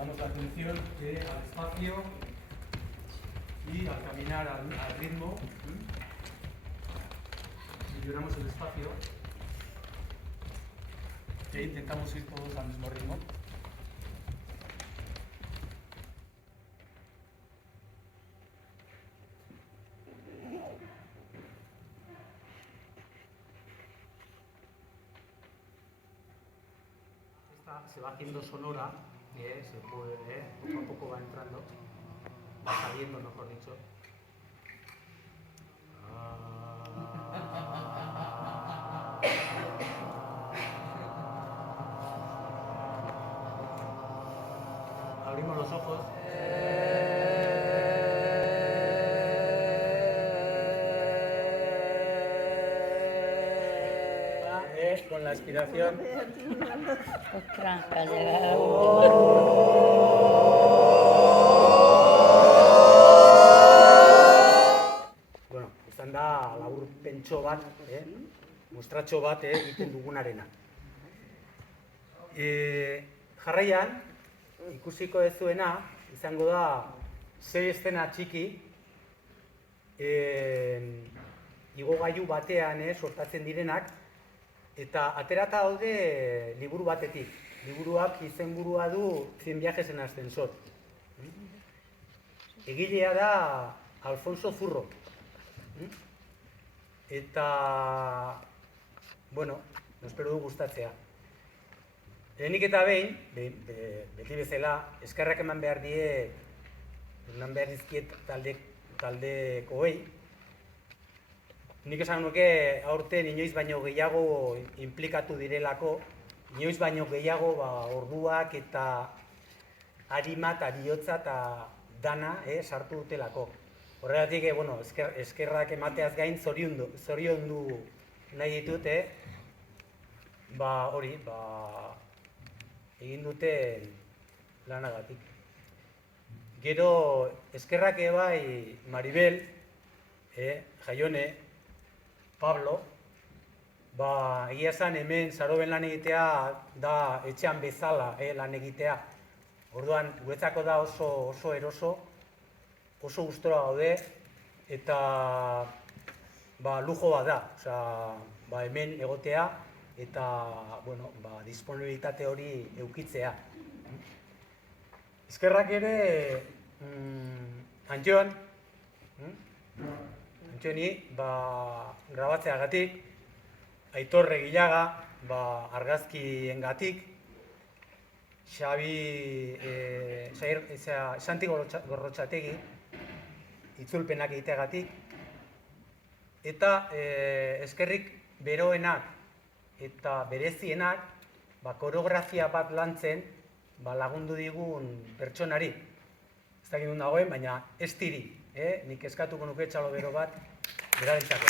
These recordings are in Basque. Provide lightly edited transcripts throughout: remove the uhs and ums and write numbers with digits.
damos la atención al espacio y al caminar al ritmo. Liberamos el espacio e intentamos ir todos al mismo ritmo. Esta se va haciendo sonora, se puede, poco a poco va entrando, va saliendo, mejor dicho. Abrimos los ojos. Con la expiración. Ostras, que ha llegado. Bueno, izan da laburpentxo bat, mostratxo bat egiten dugunarena. Jarraian, ikusiko dezuena, izango da 6 eszena txiki, igogailu batean sortatzen direnak, eta aterata daude liburu batetik. Liburuak izenburua du 100 viajes en ascensor. Egilea da Alfonso Zurro. Eta, bueno, espero du gustatzea. Lehenik eta behin, beti bezala, eskerrak eman behar dizkiet taldekoei. Nik esan nuke aurten inoiz baino gehiago inplikatu direlako, inoiz baino gehiago orduak eta arima eta bihotza eta dana sartu dutelako. Horregatik, eskerrak emateaz gain zoriondu nahi ditut, egin duten lanagatik. Gero, eskerrak bai Maribel, Jaione, Pablo, egia esan hemen Saroben lan egitea da etxean bezala lan egitea. Orduan, guretzako da oso eroso, oso gustora gaude, eta lujo bat da, hemen egotea, eta disponibilitate hori eukitzea. Eskerrak ere Antxoni grabatzeagatik, Aitor Regillaga argazkiengatik, Santi Gorrotxategi itzulpenak egiteagatik, eta eskerrik beroenak eta berezienak koreografia bat lantzen lagundu digun pertsonari. Ez dakit dut dagoen, baina ez tiri. Nik eskatuko nuke txalo bero bat berarentzako.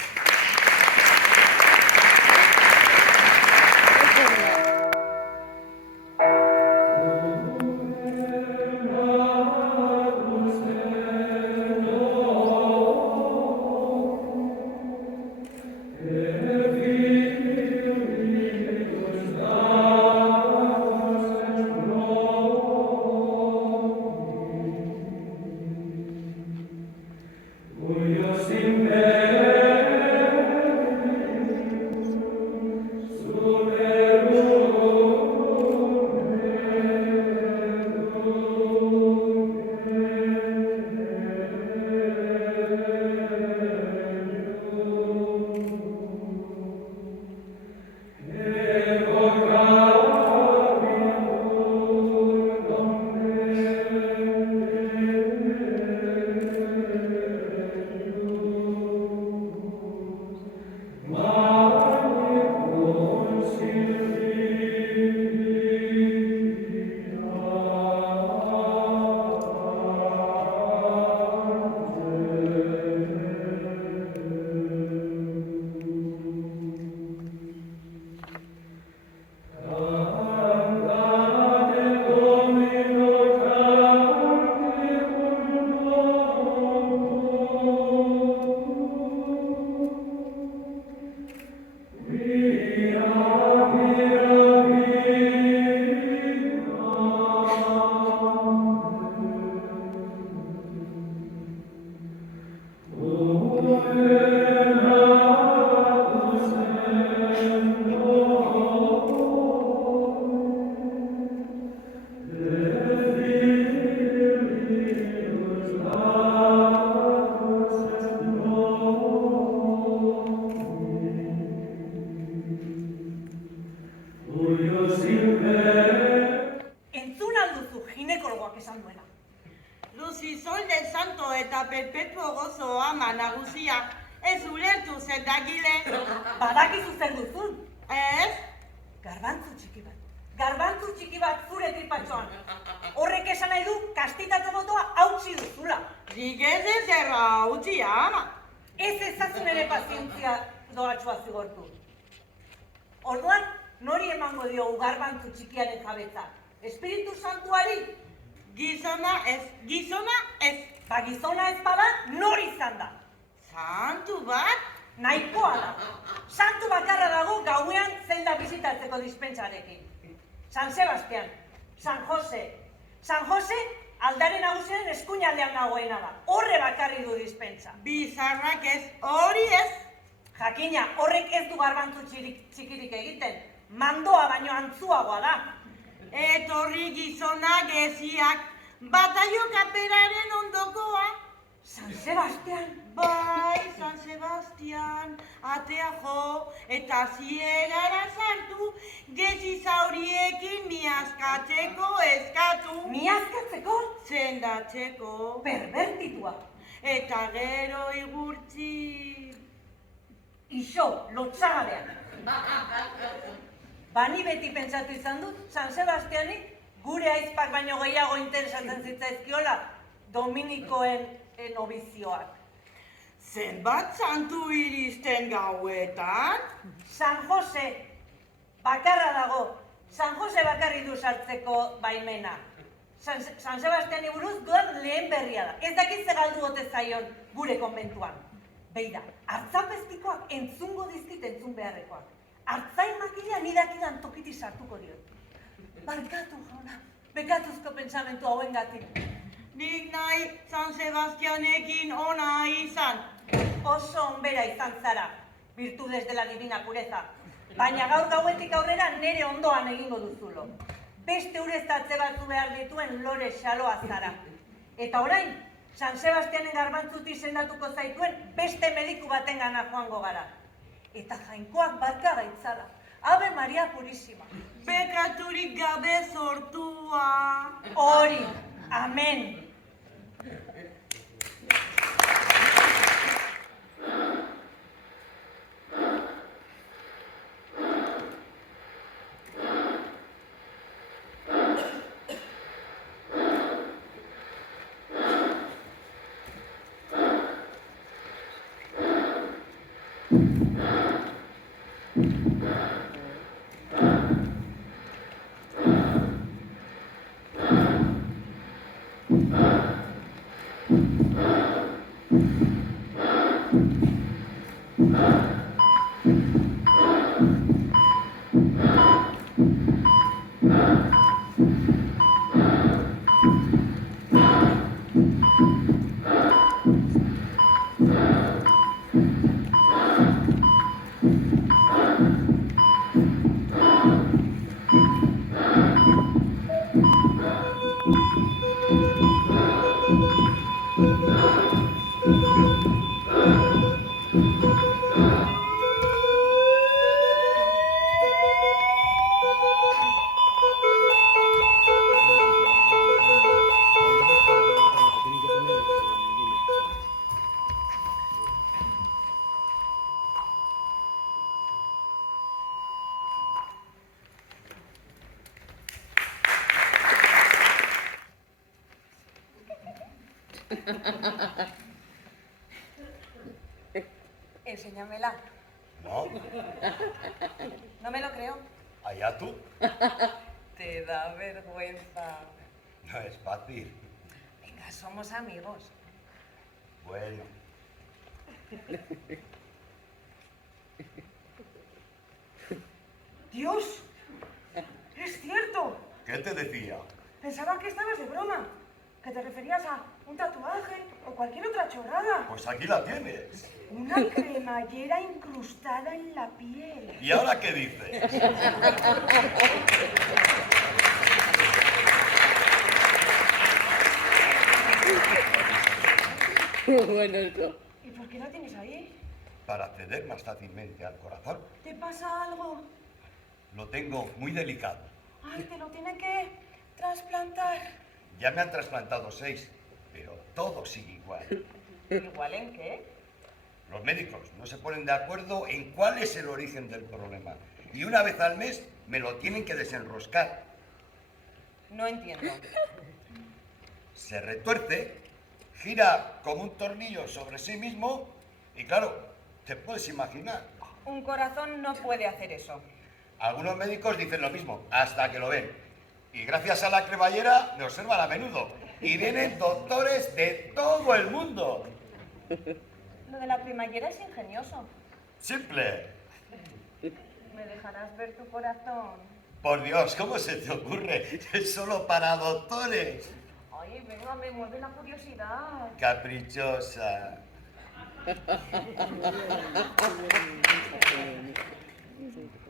zendagile. Badakizu zer duzun. Ez? Garbantzu txiki bat. Garbantzu txiki bat zure tripatxoan. Horrek esan nahi du kastitate botoa hautsi duzula. Nik ez ezerra utzi, ama. Ez ezazun ere pazientzia doatxoa zigortu. Orduan, nori emango diogu garbantzu txikiaren jabetza? Espiritu Santuari? Gizona ez, gizona ez. Ba gizona ez bada, nori izan da? Santu bat? Nahikoa da. Santu bakarra dago gauean zelda bizitatzeko dispentsarekin. San Sebastian, San Jose. San Jose aldare nagusiaren eskuinaldean dagoena da. Horre bakarri du dispentsa. Bizarrak ez, hori ez. Jakina, horrek ez du garbantzu txikirik egiten. Mandoa baino antzuagoa da. Etorri gizona geziak, bataio kaperaren ondokoa. San Sebastian? Bai, San Sebastian, atea jo, eta zierara sartu, gezi zauriekin miazkatzeko eskatu. Miazkatzeko? Zendatzeko. Pervertitua. Eta gero igurtzi. Iso, lotxagabean. Bani beti pentsatu izan dut, San Sebastianik gure aizpak baino gehiago interesatzen zitzaizkiola Dominikoen nobizioak. Zenbat santu iristen gauetan? San Jose bakarra dago. San Jose bakarri du sartzeko baimena. San Sebastiani buruz duan lehen berria da. Ez dakit ze galdu ote zaion gure konbentuan. Beira, hartzapeztikoak entzungo dizkit entzun beharrekoak. Hartzain makila nidakidan tokiti sartuko diot. Barkatu, jauna, bekatuzko pentsamentu hauengatik. Nik nahi San Sebastianekin ona izan. Oso onbera izan zara, virtudes de la divina pureza. Baina gaur gauetik aurrera nere ondoan egingo duzulo. Beste ureztatze batzu behar dituen lore xaloa zara. Eta orain, San Sebastianen garbantzuti sendatuko zaituen beste mediku batengana joango gara. Eta jainkoak barka gaitzala. Ave Maria Purísima. Bekaturik gabe sortua. Hori, amen. Enséñamela. No, No me lo creo. allá tú. Te da vergüenza. No es fácil. Venga, somos amigos. Bueno, ¡Dios! ¡Es cierto! ¿qué te decía? Pensaba que estabas de broma. Que te referías a un tatuaje o cualquier otra chorrada. Pues aquí la tienes. Una cremallera incrustada en la piel. ¿Y ahora qué dices? Bueno, eso. ¿Y por qué la tienes ahí? Para acceder más fácilmente al corazón. ¿Te pasa algo? Lo tengo muy delicado. Ay, te lo tienen que trasplantar. Ya me han trasplantado 6, pero todo sigue igual. ¿Igual en qué? Los médicos no se ponen de acuerdo en cuál es el origen del problema. Y una vez al mes me lo tienen que desenroscar. No entiendo. Se retuerce, gira como un tornillo sobre sí mismo y claro, te puedes imaginar. Un corazón no puede hacer eso. Algunos médicos dicen lo mismo, hasta que lo ven. Y gracias a la cremallera me observan a menudo. Y vienen doctores de todo el mundo. Lo de la cremallera es ingenioso. Simple. ¿Me dejarás ver tu corazón? Por Dios, ¿cómo se te ocurre? Es solo para doctores. Ay, venga, me mueve la curiosidad. Caprichosa.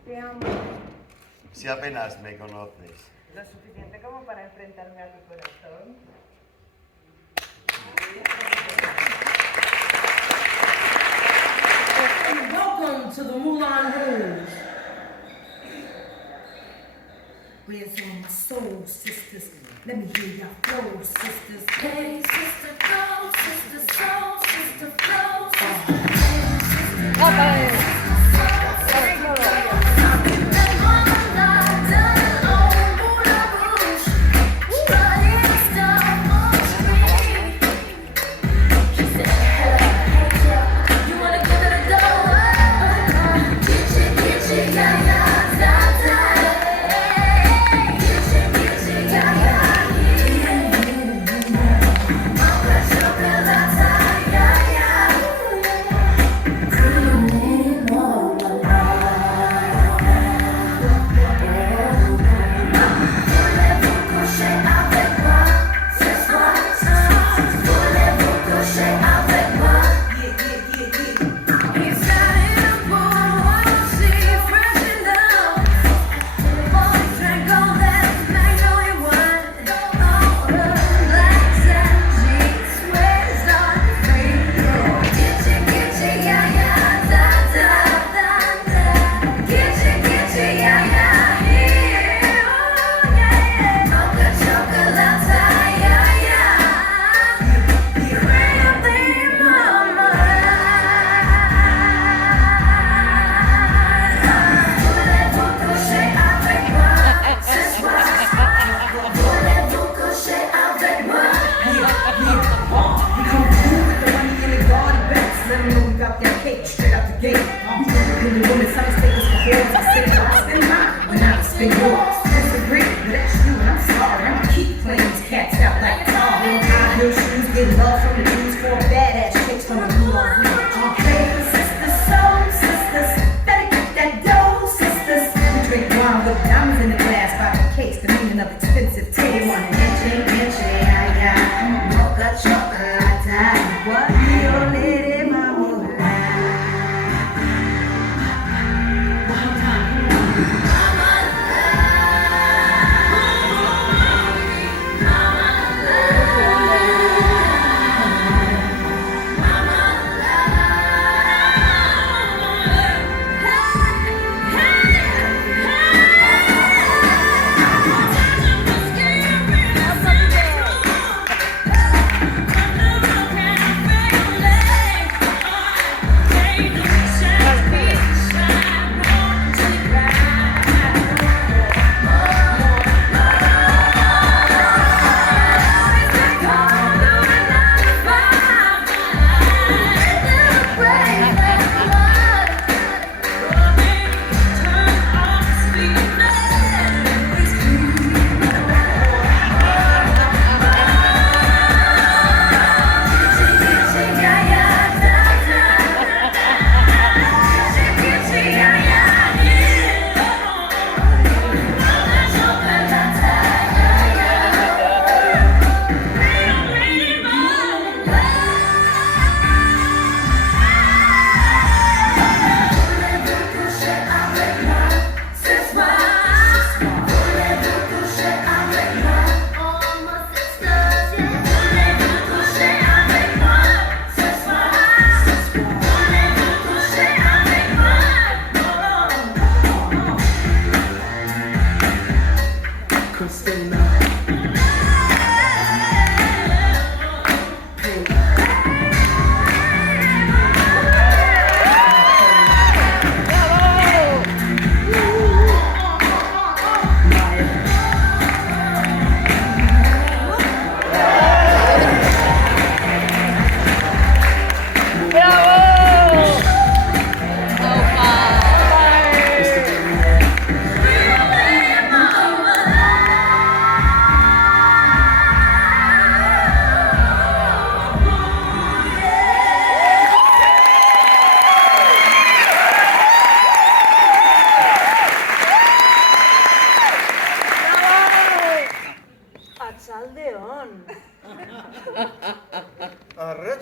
Te amo. Si apenas me conoces. Lo suficiente como para enfrentarme a tu corazón. Welcome to the Moulin Rouge. Where's all my soul sisters? Let me hear your flow, sisters. Hey, sister, go, sister, soul, sister, flow, sister. Hey, sister,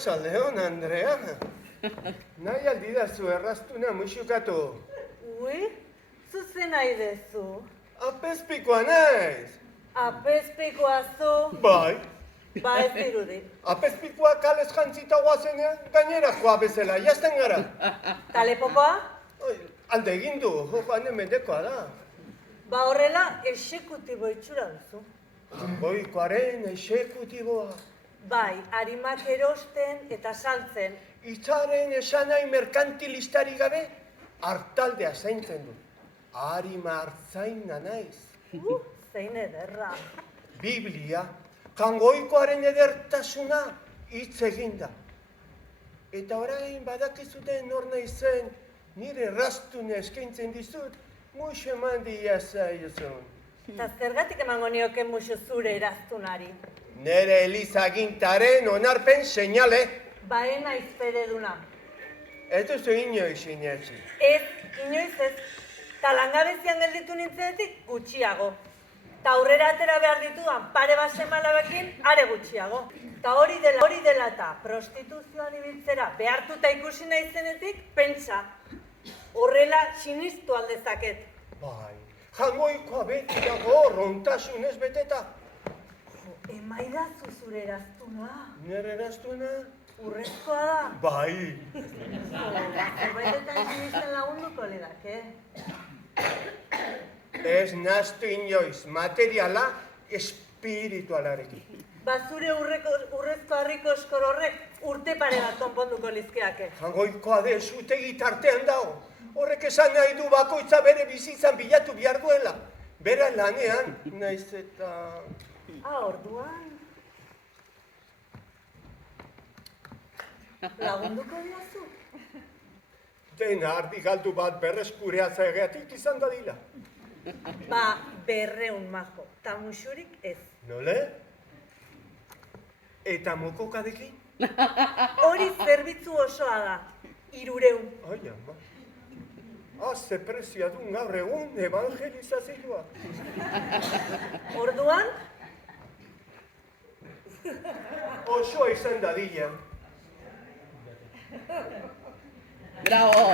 Arratsaldeon, Andrea. Nahi aldidazu erraztuna muxukatu. Ui, zuzen nahi dezu. Apezpikoa naiz. Apezpikoa zu, Bai. ba ez dirudi. Apezpikoa kalez jantzita guazenean, gainerakoa bezala, jazten gara. Talepokoa? Oi, alde egin du, joan emendekoa da. Ba horrela, exekutibo itxura duzu. Goikoaren exekutiboa. Bai, harimak erosten eta saltzen. Itzaren esanai merkantilistari gabe, hartaldea zaintzen du. Harima hartzaina naiz. Zein ederra. Biblia, kangoikoaren edertasuna hitz eginda. Eta orain badakizuten nor naizen, nire erraztune eskaintzen dizut, muxo eman dia zaiozun. Eta zergatik emango nioke muxo zure eraztunari. Nere Elizagintaren onarpen seinale. Ba naiz fededuna. Ez duzu inoiz sinetsi. Ez, inoiz ez. Ta langabezian gelditu nintzenetik gutxiago. Ta aurrera atera behar ditudan pare bat semalabekin are gutxiago. Ta hori dela eta prostituzioan ibiltzera behartuta ikusi naizenetik pentsa. Horrela sinistu aldezaket. Bai, jangoikoa betiago rontasunez beteta. Emaidazu zure eraztuna. Nere eraztuna? Urrezkoa da. Bai. Zerbaitetan sinisten lagunduko ledak, Ez naztu inoiz, materiala espiritualarekin. Ba zure urrezko harriko eskor horrek urte pare bat konponduko lizkeake. Jangoikoa dezutegi tartean dago. Horrek esan nahi du bakoitza bere bizitzan bilatu behar duela. Bera lanean, naiz eta... Orduan. Lagunduko diazu? Dena ardi galdu bat berreskureatza egeatik izan dadila. Ba, 200 majo, ta musurik ez. Nole? Eta mokokadekin? Hori zerbitzu osoa da, 300. Ai, ama. Ze prezia dun gaur egun evangelizazioa. Orduan? Osoa izan dadila. Bravo!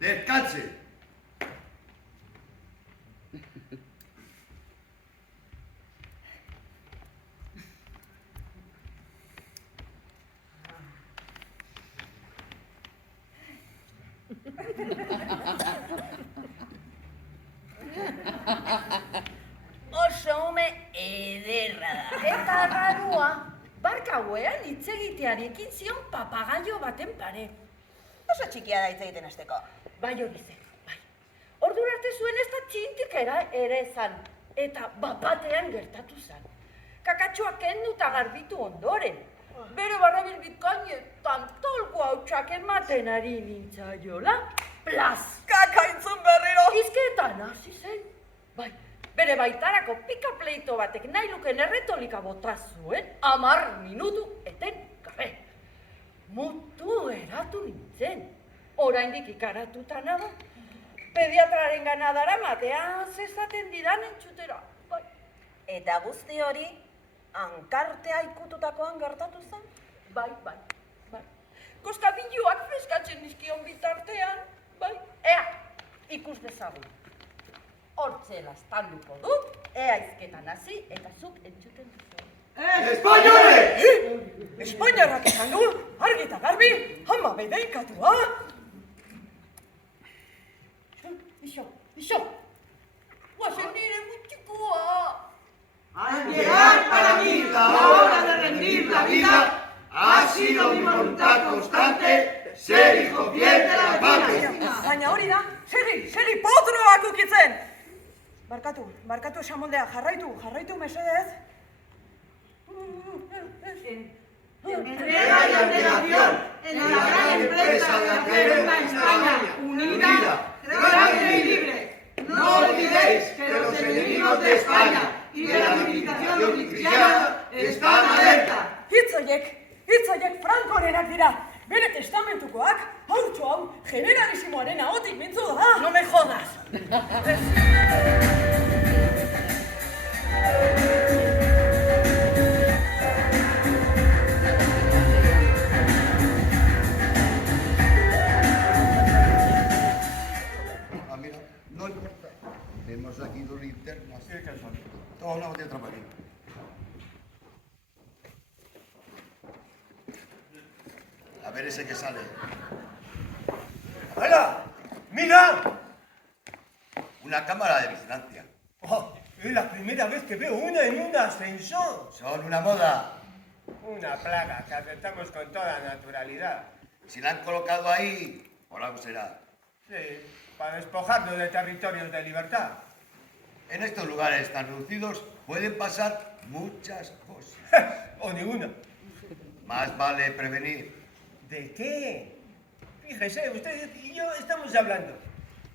Descanse. Oso ume ederra da. Eta garua, barkauean hitz egiteari ekin zion papagaio baten pare. Oso txikia da hitz egiten hasteko. Bai hori zen, bai. Ordura arte zuen ez da txintikera ere zan, eta bapatean gertatu zan. Kakatxoak kendu eta garbitu ondoren. Bere barrabil bikainetan tolko hautsak ematen ari nintzaiola. Plaz! Kakaitzun berriro! Izkeetan hasi zen. Bai, bere baitarako pika pleito batek nahi luken erretolika bota zuen, 10 minutu eten gabe. Mutu eratu nintzen. Oraindik ikaratuta nago. Pediatraren gana daramatea zezaten didan entzutera. Bai. Eta guzti hori, Hankartea ikututakoan gertatu zen? Bai. Koska biloak freskatzen nizkion bitartean, bai. Ea, ikus dezagun. Hortxe lastalduko dut, ea izketan hasi eta zuk entzuten duzu. Espainiarrak esan du, argi eta garbi, ama bedeikatua. Ixo, guazen nire gutxikoa. Al llegar para mí la hora de rendir la vida, ha sido mi voluntad constante ser hijo fiel de las patrias. Baina hori da, seri potroak ukitzen. Barkatu esamoldea, jarraitu mesedez. Entrega y abnegación en la gran empresa de hacer una España unida, grande y libre. No olvidéis que los enemigos de España y de la civilización cristiana están alerta. Hitzoiek Francorenak dira. Bere testamentukoak, hautxo hau, generalisimoaren ahotik mintzu da. No me jodas. Mira, no importa. Tenemos aquí 2 linternas. Toma una botella de traparín. A ver ese que sale. ¡Hala! ¡Mira! Una cámara de vigilancia. Oh, es la primera vez que veo una en un ascensor. Son una moda. Una plaga que aceptamos con toda naturalidad. Si la han colocado ahí, por algo será. Sí, para despojarnos de territorios de libertad. En estos lugares tan reducidos pueden pasar muchas cosas. O ninguna. Más vale prevenir. ¿De qué? Fíjese, usted y yo estamos hablando.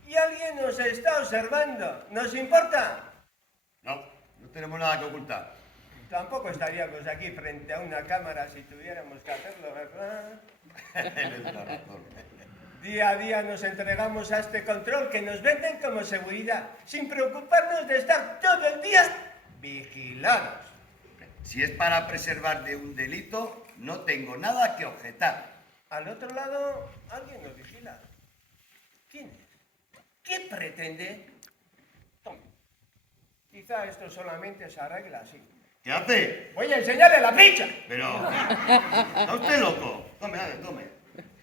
Y alguien nos está observando. ¿Nos importa? No tenemos nada que ocultar. Tampoco estaríamos aquí frente a una cámara si tuviéramos que hacerlo, ¿verdad? Tienes una razón. Día a día nos entregamos a este control que nos venden como seguridad, sin preocuparnos de estar todo el día vigilados. Si es para preservar de un delito, no tengo nada que objetar. Al otro lado, alguien nos vigila. ¿Quién es? ¿Qué pretende? Tome. Quizá esto solamente se arregla así. ¿Qué hace? Voy a enseñarle la pincha. Pero... ¿Está usted loco? Tome, tome.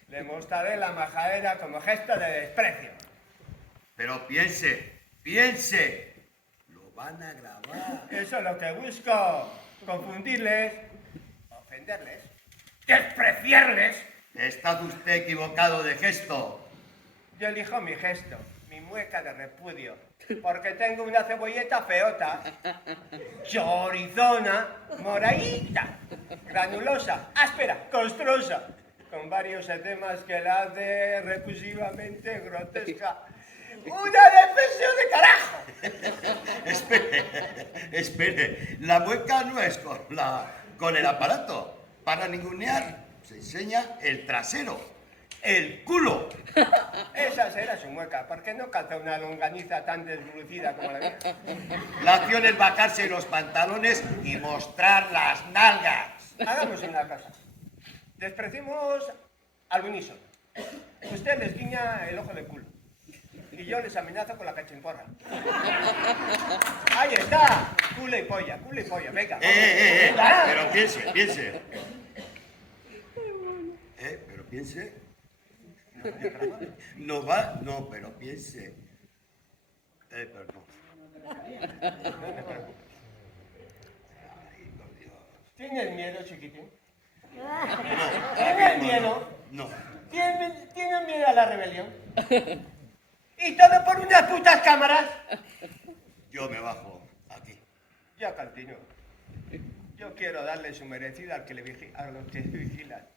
Le mostraré la majadera como gesto de desprecio. Pero piense. Lo van a grabar. Eso es lo que busco. Confundirles, ofenderles, despreciarles. Está usted equivocado de gesto. Yo elijo mi gesto, mi mueca de repudio, porque tengo una cebolleta feota, chorizona, moradita, granulosa, áspera, costrosa, con varios edemas que la hace repulsivamente grotesca. ¡Una defensión de carajo! Espere, la mueca no es con el aparato. Para ningunear se enseña el trasero, el culo. Esa será su mueca, porque no calza una longaniza tan deslucida como la mía. La acción es bajarse los pantalones y mostrar las nalgas. Hagamos una cosa. Despreciemos al unísono. Usted les guiña el ojo de culo. Y yo les amenazo con la cachimporra. ¡Ahí está! Culo y polla, venga. Pero piense. Pero piense. No va, no, pero piense. Perdón. Ay, por Dios. ¿Tienes miedo, chiquitín? No. ¿Tienes miedo? No. ¿Tienes miedo a la rebelión? ¿Y todo por unas putas cámaras? Yo me bajo aquí. Yo continúo. Yo quiero darle su merecida al que a los que vigilan.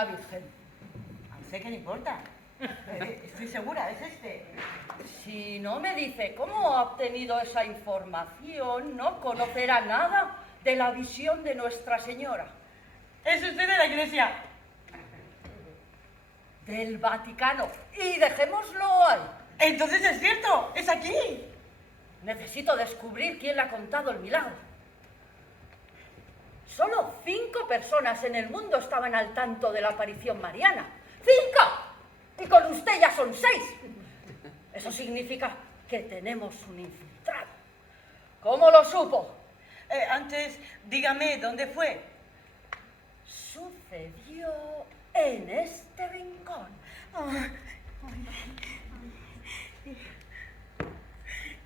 la Virgen. A usted qué le importa. Estoy segura, es este. Si no me dice cómo ha obtenido esa información, no conocerá nada de la visión de Nuestra Señora. ¿Es usted de la iglesia? Del Vaticano. Y dejémoslo ahí. Entonces es cierto, es aquí. Necesito descubrir quién le ha contado el milagro. Solo 5 personas en el mundo estaban al tanto de la aparición mariana. ¡5! Y con usted ya son 6. Eso significa que tenemos un infiltrado. ¿Cómo lo supo? Antes, dígame, ¿dónde fue? Sucedió en este rincón.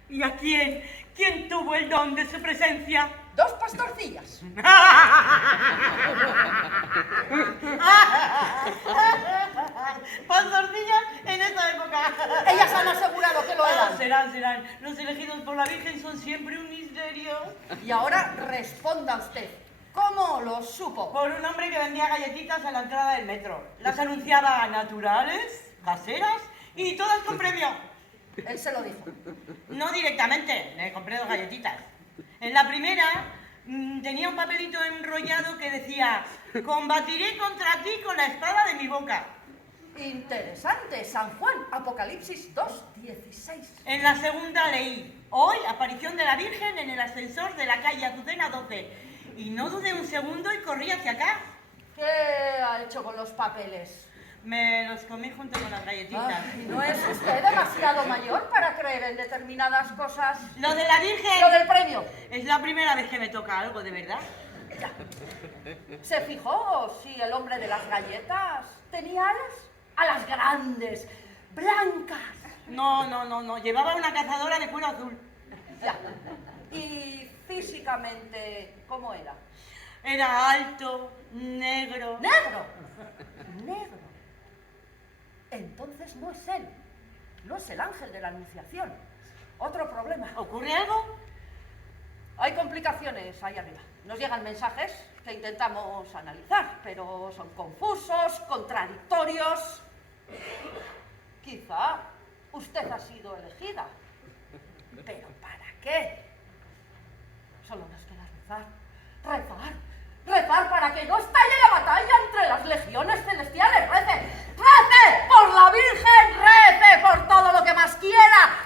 ¿Y a quién? ¿Quién tuvo el don de su presencia? 2 pastorcillas. Pastorcillas en esa época. Ellas han asegurado que lo eran. Serán. Los elegidos por la Virgen son siempre un misterio. Y ahora responda usted. ¿Cómo lo supo? Por un hombre que vendía galletitas a la entrada del metro. Las anunciaba naturales, caseras y todas con premio. Él se lo dijo. No directamente, le compré 2 galletitas. En la primera tenía un papelito enrollado que decía: combatiré contra ti con la espada de mi boca. Interesante, San Juan, Apocalipsis 2:16. En la segunda leí: hoy, aparición de la Virgen en el ascensor de la calle Azucena 12. Y no dudé un segundo y corrí hacia acá. ¿Qué ha hecho con los papeles? Me los comí junto con las galletitas. Ay, ¿no es usted demasiado mayor para creer en determinadas cosas? ¡Lo de la Virgen! ¡Lo del premio! Es la primera vez que me toca algo, de verdad. Ya. ¿Se fijó si el hombre de las galletas tenía alas? Alas grandes, blancas. No. Llevaba una cazadora de cuero azul. Ya. ¿Y físicamente cómo era? Era alto, negro. ¡Negro! Negro. Entonces no es él. No es el ángel de la Anunciación. Otro problema. ¿Ocurre algo? Hay complicaciones ahí arriba. Nos llegan mensajes que intentamos analizar, pero son confusos, contradictorios. Quizá usted ha sido elegida. ¿Pero para qué? Solo nos queda rezar para que no estalle la batalla entre las legiones celestiales. ¡Rece! ¡Rece por la Virgen! ¡Rece por todo lo que más quiera!